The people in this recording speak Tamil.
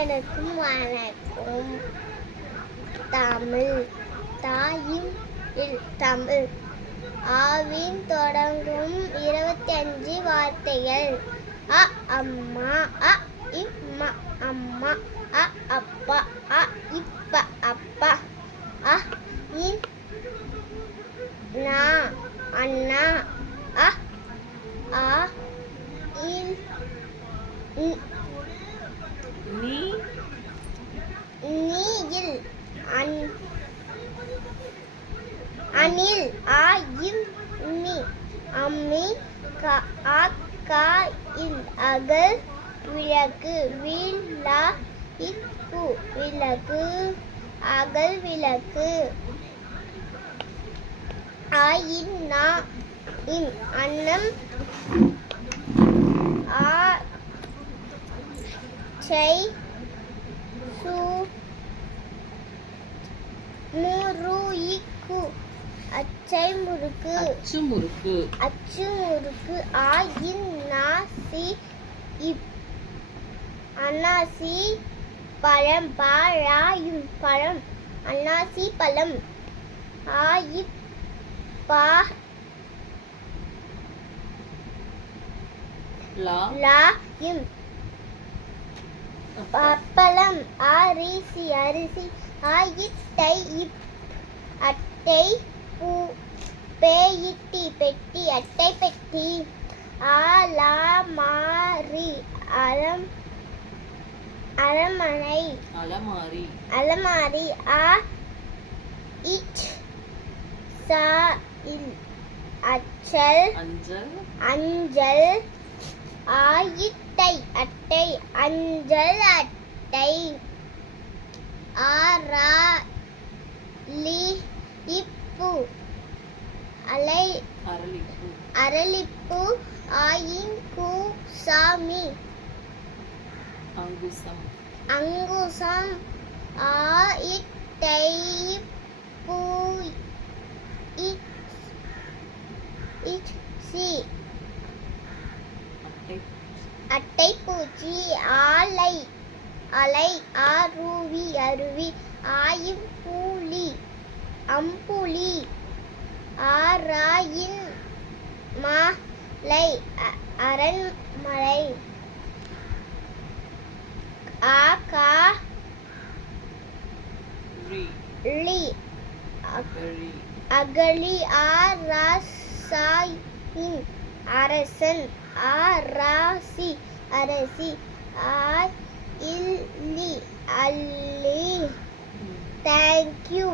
அனைவருக்கும் வணக்கம். தமிழ் தாயின் தமிழ் ஆவின் தொடங்கும் 25 வார்த்தைகள். அ அம்மா, அ இம்மா அம்மா, அ அப்பா, அ இப்ப அப்பா, அ இன் நா அண்ணா, அ ஆ இல் நீயில் அணில், ஆ இம் மி அம்மி, ஆ கா இல் அகல் விளக்கு, விளா இப்பு விளக்கு, அகல் விளக்கு, ஆ இன் நா இன் அன்னம், ஆ சை சு முருஇக்கு அச்சை முறுக்கு, அச்சு முறுக்கு, ஆ இன் நா சி இப் அன்னாசி பழம், ப ரா இம் பழம், அன்னாசி பழம், ஆ இப் பா லா இம் பப்பளம், அரிசி அரிசி, ஆ இட்டை இப் அட்டை, பேயிட்டி பெட்டி அட்டை பெட்டி, ஆ லா மாரி அரமனை அலமாரி, ஆ இச் சா இல் அஞ்சல், ஆ இட்டை அட்டை அஞ்சல் அட்டை, ஆ ரா லி இப்பு அரளிப்பு, ஆ இன் கு சாமி அங்குசம், ஆ இட்டை பூ சி அட்டை பூச்சி, ஆலை அலை, ஆ ரூவி அருவி, ஆ இம் பூலி அம்புலி, ஆ ரா இன் மாலை அரண்மனை, ஆ கா லி அகழி, ஆ ரா சா இன் அரசன், ஆ ரா சி அரசி, ஆ இல் லி அல்லி. Thank you.